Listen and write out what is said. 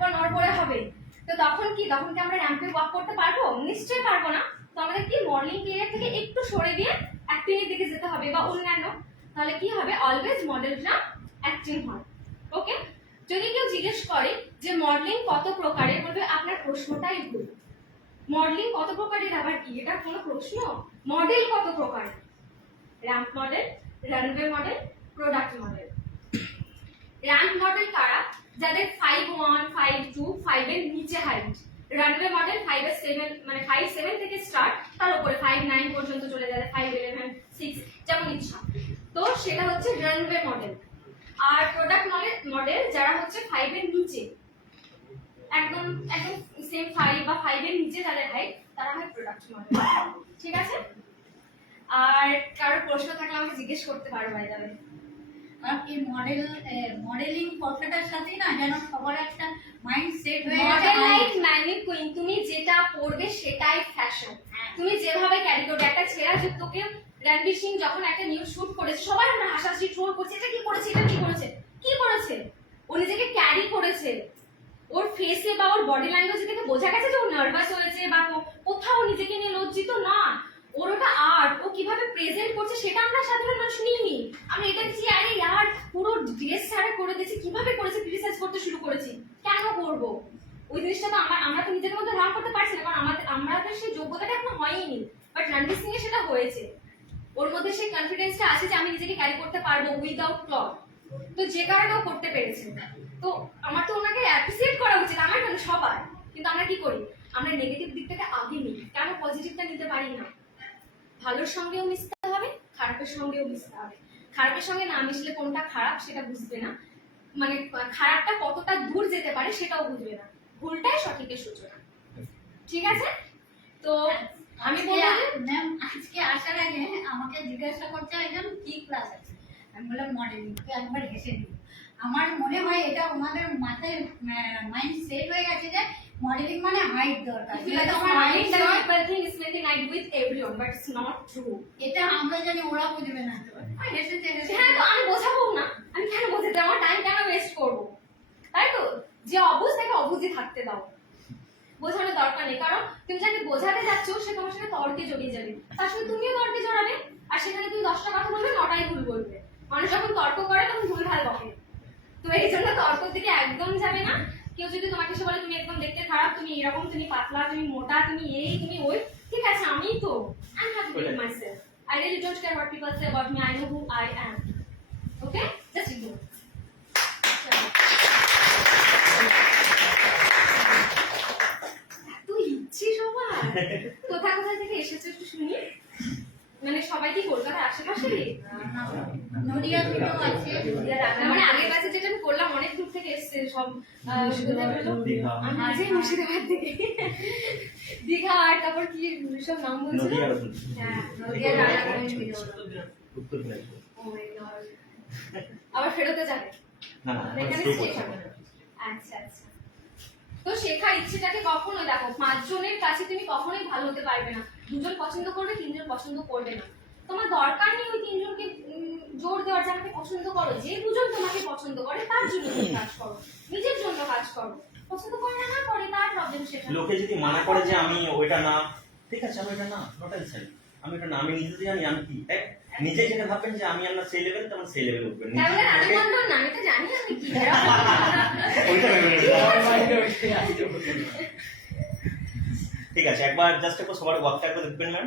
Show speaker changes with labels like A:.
A: পর নড় করে হবে। তো তখন কি? তখন কি আমরা র্যাম্পে ওয়াক করতে পারব? নিশ্চয়ই পারব না। তো আমাদের কি মডেলিং পিরিয়ড থেকে একটু সরে দিয়ে অ্যাক্টিংয়ের দিকে যেতে হবে বা অন্যান্য? তাহলে কি হবে? অলওয়েজ মডেল মডেলটা অ্যাক্টিং হয়। ওকে যদি কেউ জিজ্ঞেস করে যে মডেলিং কত প্রকারের? বলবে, আপনার প্রশ্নটাই ভুল। মডেলিং কত প্রকারের? আবার কি? এটা কোনো প্রশ্ন? মডেল কত প্রকার ramp model runway model product model ramp model কারা? যাদের ফাইভ ওয়ান নিচে height runway model five seven মানে ফাইভ সেভেন থেকে স্টার্ট তার উপরে ফাইভ নাইন পর্যন্ত চলে যাবে ফাইভ ইলেভেন সিক্স যেমন ইচ্ছা। তো সেটা হচ্ছে রানওয়ে মডেল আর প্রোডাক্ট মডেল যারা হচ্ছে ফাইভ এর নিচে, একদম একদম সেম ফাইভ বা ফাইভ এর নিচে যাদের হাইট তারা হয় প্রোডাক্ট মডেল ঠিক আছে? আর কারোর প্রশ্ন থাকলে আমাকে জিজ্ঞেস করতে পারো বাই যাবে
B: কারণ এই মডেল মডেলিং কথাটার সাথেই না যেন সবার একটা মাইন্ড সেট হয়ে গেছে
A: মডেল লাইক ম্যানিকুইন তুমি যেটা পরবে সেটাই ফ্যাশন। তুমি যেভাবে ক্যারি করবে একটা ছেঁড়া যে তোকে রণবীর সিং যখন একটা নিউজ শুট করেছে সবাই আমরা হাসাহাসি ট্রোল করছে এটা কি করেছে এটা কি করেছে? কি করেছে? ও নিজেকে ক্যারি করেছে। ওর ফেসে বা ওর বডি ল্যাঙ্গুয়েজ থেকে বোঝা গেছে যে ও নার্ভাস হয়েছে বা কোথাও নিজেকে নিয়ে লজ্জিত না। ওর ওটা আর্ট ও কীভাবে প্রেজেন্ট করছে সেটা আমরা সাধারণ মানুষ নিইনি। আমরা এটা দেখছি আরে ইয়ার পুরো ড্রেস ছাড়া করে দিয়েছে কীভাবে করেছে ক্রিটিসাইজ করতে শুরু করেছি। কেন করব? ওই জিনিসটা তো আমার আমরা তো নিজেদের মধ্যে ধারণ করতে পারছি না, কারণ আমাদের আমাদের সেই যোগ্যতাটা এখনও হয়নি বাট রণবীর সিং এর সেটা হয়েছে। ওর মধ্যে সেই কনফিডেন্সটা আছে যে আমি নিজেকে ক্যারি করতে পারব উইদাউট ক্লথ তো যে কারণে ও করতে পেরেছে। তো আমার তো ওনাকে অ্যাপ্রিসিয়েট করা উচিত, আমার কেন সবার? কিন্তু আমরা কি করি? আমরা নেগেটিভ দিকটাকে আগে নিই। কেন পজিটিভটা নিতে পারি না? ভালোর সঙ্গেও মিশতে হবে, খারাপের সঙ্গেও মিশতে হবে। খারাপের সঙ্গে না মিশলে কোনটা খারাপ সেটা বুঝবে না। মানে খারাপটা কতটা দূর যেতে পারে সেটাও বুঝবে না। ভুলটাই সঠিকের সূচনা। ঠিক আছে? তো আমি
B: ম্যাম আজকে আসার আগে আমাকে জিজ্ঞাসা করছে একজন কি ক্লাস আছে। আমি বললাম মডেলিং। তো একবার হেসে দিল। আমার মনে হয় এটা ওনাদের মাথায় মাইন্ড সেট হয়ে গেছে যে মডেলিং মানে হাইট দরকার. এটা আমরা জানি ওরা বুঝবে না। তো হেসেছে।
A: হ্যাঁ তো আমি বোঝাবো না আমি কেন বোঝাতে আমার টাইম কেন ওয়েস্ট করব তাই তো যে অবুঝ তাকে অবুঝই থাকতে দাও বোঝানোর দরকার নেই কারণ তুমি যাকে বোঝাতে যাচ্ছ, সে তোমার সাথে তর্কে জড়িয়ে যাবে। তার সাথে তুমিও তর্কে জড়াবে আর সেখানে তুমি দশটা কথা বলবে, নটাই ভুল বলবে। মানুষ যখন তর্ক করে, তখন ভুল ভালো বকে। তো এই জন্য তর্কের দিকে একদম যাবে না। কেউ যদি তোমাকে এসে বলে, তুমি একদম দেখতে খারাপ, তুমি এরকম, তুমি পাতলা, তুমি মোটা, তুমি এই, তুমি ওই, ঠিক আছে, আমি তো I have to believe myself I really don't care what people say about me I know who I am okay just ignore এত ইচ্ছে সবার কোথা কোথা থেকে এসেছ একটু শুনি? মানে সবাই কি কলকাতার আশেপাশে?
B: নদিয়া থেকেও আছে।
A: মানে আগের ব্যাচে যেটা আমি করলাম অনেক দূর থেকে এসছে সব
C: দীঘা।
A: মুর্শিদাবাদ থেকে। দীঘা আর তারপর কি সব নাম বলছিল হ্যাঁ Oh. আবার ফেরতে যাবে?
C: না।
A: আচ্ছা আচ্ছা। তো শেখার ইচ্ছেটাকে কখনো দেখো পাঁচজনের কাছে তুমি কখনোই ভালো হতে পারবে না। দুজন পছন্দ করবে তিনজন পছন্দ করবে না। তোমার দরকার নেই ওই তিনজনকে জোর দেওয়ার যে আমাকে পছন্দ করো যে দুজন তোমাকে পছন্দ করে তার জন্য তুমি কাজ করো। নিজের জন্য কাজ করো। পছন্দ করে না না করে তার প্রবলেম সেটা
C: লোকে যদি মানা করে যে আমি ওইটা না ঠিক আছে আমি এটা না নট আনসার আমি এটা না আমি নিজে জানি আমি কি। এক নিজে যেটা ভাববেন যে আমি আপনার সেই লেভেল তখন সেই লেভেল উঠবেন
A: আমি তো জানি আমি কি।
C: ঠিক আছে একবার জাস্ট একটু সবার ওয়ার্কটা একবার দেখবেন ম্যাম